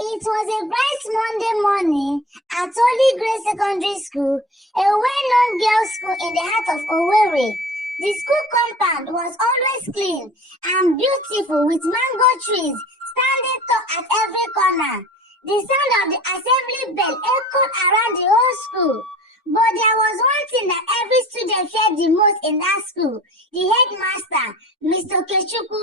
It was a bright Monday morning at Holy Grace Secondary School, a well-known girls' school in the heart of Owerri. The school compound was always clean and beautiful with mango trees standing tall at every corner. The sound of the assembly bell echoed around the whole school. But there was one thing that every student feared the most in that school, the headmaster, Mr. Kechuku.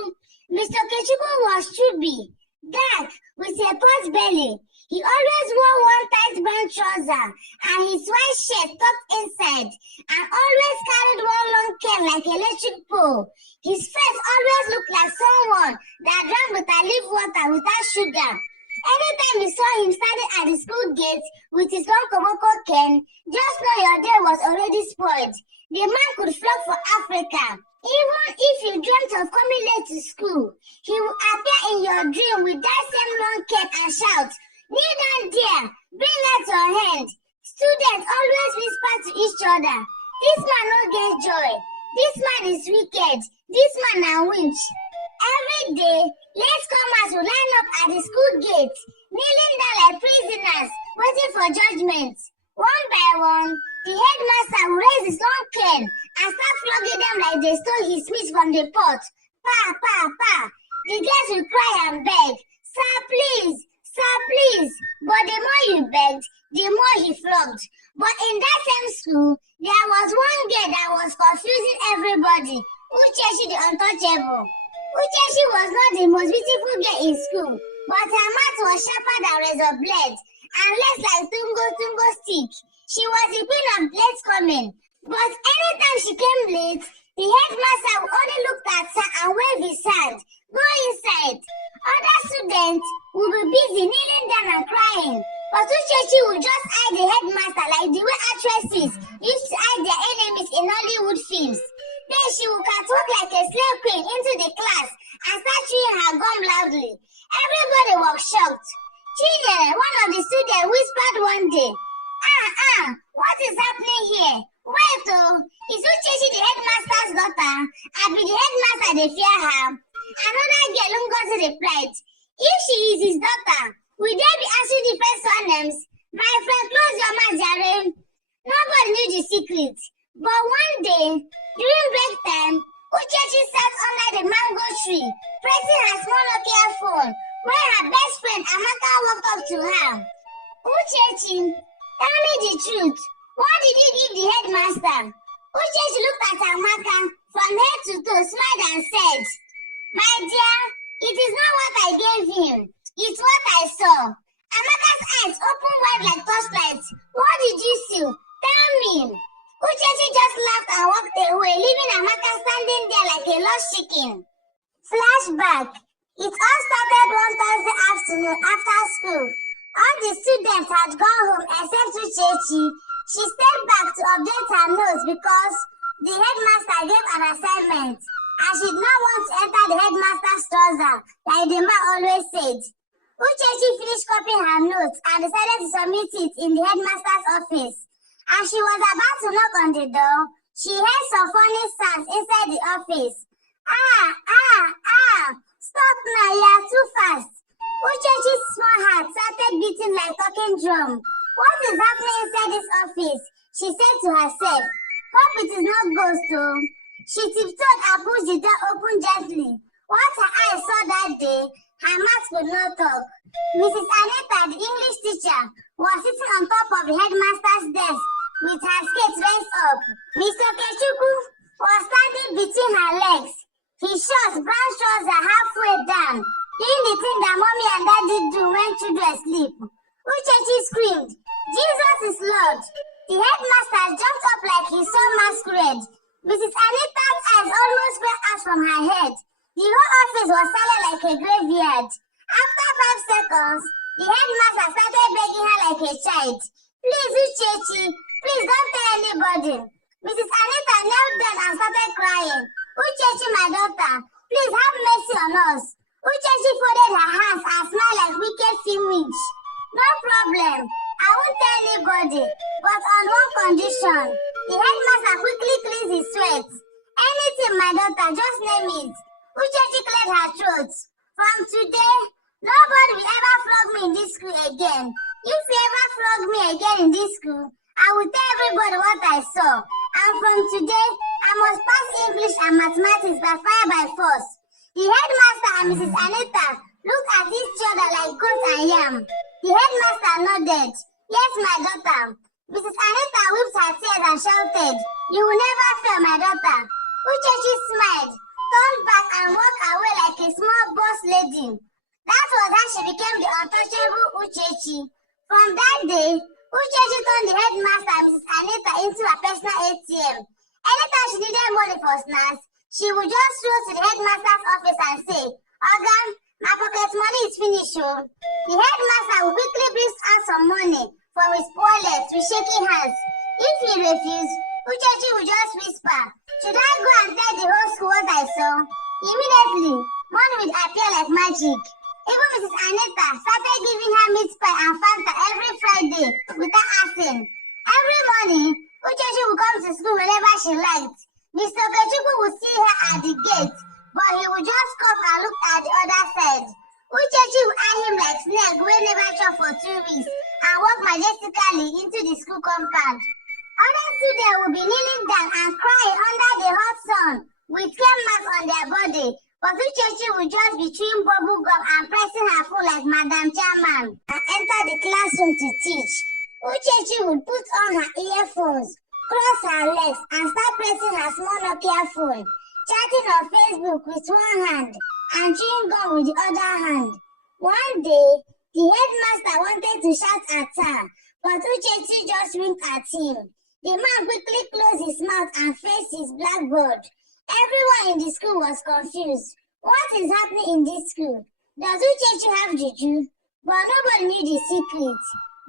Mr. Kechuku was chubby, dark, with a pot belly. He always wore one tight brown trouser and his white shirt tucked inside, and always carried one long cane like electric pole. His face always looked like someone that drank bitter water without sugar. Anytime we saw him standing at the school gate with his long koboko cane, just know your day was already spoiled. The man could flock for Africa. Even if you dreamt of coming late to school, he would appear in your dream with that same long cane and shout, "Kneel down there, bring out your hand." Students always whisper to each other, "This man no get joy. This man is wicked. This man na winch." Every day, latecomers would line up at the school gate, kneeling down like prisoners, waiting for judgment. One by one, the headmaster would raise his long cane and start flogging them like they stole his meat from the pot. Pa, pa, pa. The girls would cry and beg, "Sir, please, sir, please." But the more you begged, the more he flogged. But in that same school, there was one girl that was confusing everybody, Uchechi the untouchable. Uchechi was not the most beautiful girl in school, but her mouth was sharper than razor blade and less like tungo stick. She was the queen of late coming, but anytime she came late, the headmaster would only look at her and wave his hand, "Go inside." Other students would be busy kneeling down and crying, but Uchechi would just eye the headmaster like the way actresses used to eye their enemies in Hollywood films. Then she would catwalk like a slave queen into the class and start chewing her gum loudly. Everybody was shocked. Chinyere, one of the students, whispered one day, "What is happening here? Wait, is Uchechi the headmaster's daughter? I be the headmaster, they fear her." Another girl Ngozi replied, "If she is his daughter, will they be answering the first surnames? My friend, close your mouth, Jare." Nobody knew the secret. But one day, during break time, Uchechi sat under the mango tree, pressing her small Nokia phone, when her best friend Amaka walked up to her. "Uchechi, tell me the truth. What did you give the headmaster?" Uchechi looked at Amaka from head to toe, smiled and said, "My dear, it is not what I gave him. It's what I saw." Amaka's eyes opened wide like torchlights. "What did you see? Tell me." Uchechi just laughed and walked away, leaving Amaka standing there like a lost chicken. Flashback. It all started one Thursday afternoon after school. All the students had gone home except Uchechi. She stayed back to update her notes because the headmaster gave an assignment, and she did not want to enter the headmaster's trouser, like the man always said. Uchechi finished copying her notes and decided to submit it in the headmaster's office. As she was about to knock on the door, she heard some funny sounds inside the office. Stop now, you are too fast." Uchechi's small heart started beating like talking drum. "What is happening inside this office?" she said to herself. "Hope it is not ghost, though." She tiptoed and pushed the door open gently. What her eyes saw that day, her mouth could not talk. Mrs. Anita, the English teacher, was sitting on top of the headmaster's desk with her skirts raised up. Mr. Kechuku was standing between her legs, his short brown trouser halfway down, doing the thing that mommy and daddy do when children sleep. Uchechi screamed, "Jesus is Lord!" The headmaster jumped up like he saw masquerade. Mrs. Anita's eyes almost fell out from her head. The whole office was silent like a graveyard. After 5 seconds, the headmaster started begging her like a child. "Please, Uchechi, please don't tell anybody." Mrs. Anita knelt down and started crying. "Uchechi, my daughter, please have mercy on us." Uchechi folded her hands and smiled like wicked film witch. "No problem. I won't tell anybody, but on one condition." The headmaster quickly cleansed his sweat. "Anything, my daughter, just name it." Uchechi cleared her throat. "From today, Nobody will ever flog me in this school again. If you ever flog me again in this school, I will tell everybody what I saw. And from today, I must pass English and mathematics by fire by force. The headmaster and Mrs. Anita looked at each other like goat and yam. The headmaster nodded. Yes, my daughter. Mrs. Anita whipped her tears and shouted, "You will never fail, my daughter." Uchechi smiled, turned back and walked away like a small boss lady. That was how she became the untouchable Uchechi. From that day, Uchechi turned the headmaster and Mrs. Anita into a personal ATM. Anytime she needed money for snacks, she would just stroll to the headmaster's office and say, "Oga, my pocket money is finished." The headmaster would quickly bring out some money from his wallet with shaky hands. If he refused, Uchechi would just whisper, "Should I go and tell the whole school what I saw?" Immediately, money would appear like magic. Even Mrs. Anita started giving her meat pie and Fanta every Friday without asking. Every morning, Uchechi would come to school whenever she liked. Mr. Okechukwu would see her at the gate, but he would just cough and look at the other side. Uchechi would eye him like snake wey never chop for 2 weeks and walk majestically into the school compound. Other students would be kneeling down and crying under the hot sun with clay marks on their body, but Uchechi would just be chewing bubble gum and pressing her phone like Madam Chairman and enter the classroom to teach. Uchechi would put on her earphones, cross her legs and start pressing her small Nokia phone, chatting on Facebook with one hand and chewing gum with the other hand. One day, the headmaster wanted to shout at her, but Uchechi just winked at him. The man quickly closed his mouth and faced his blackboard. Everyone in the school was confused. What is happening in this school? Does Uchechi have juju? But nobody knew the secret.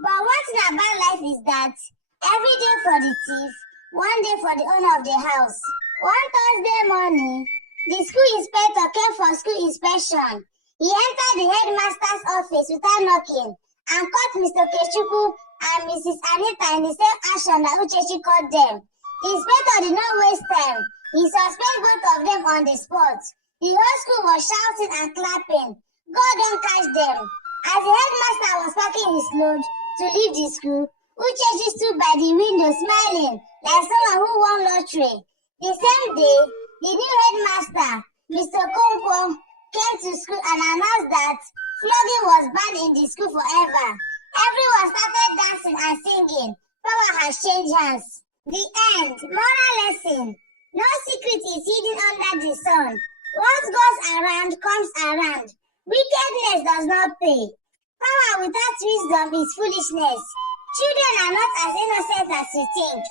But one thing about life is that every day for the thief, one day for the owner of the house. One Thursday morning, the school inspector came for school inspection. He entered the headmaster's office without knocking and caught Mr. Okechukwu and Mrs. Anita in the same action that Uchechi caught them. The inspector did not waste time. He suspended both of them on the spot. The whole school was shouting and clapping. God don't catch them. As the headmaster was packing his load to leave the school, Uchechi stood by the window smiling like someone who won lottery. The same day, the new headmaster, Mr. Kompo, came to school and announced that flogging was banned in the school forever. Everyone started dancing and singing. Power has changed hands. The end. Moral lesson. No secret is hidden under the sun. What goes around comes around. Wickedness does not pay. Power without wisdom is foolishness. Children are not as innocent as you think.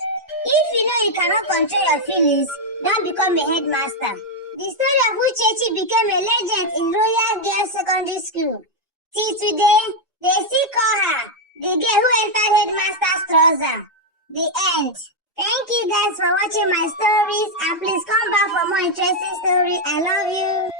If you know you cannot control your feelings, don't become a headmaster. The story of Uchechi became a legend in Royal Girls Secondary School. Till today, they still call her the girl who entered headmaster's trouser. The end. Thank you guys for watching my stories, and please come back for more interesting stories. I love you.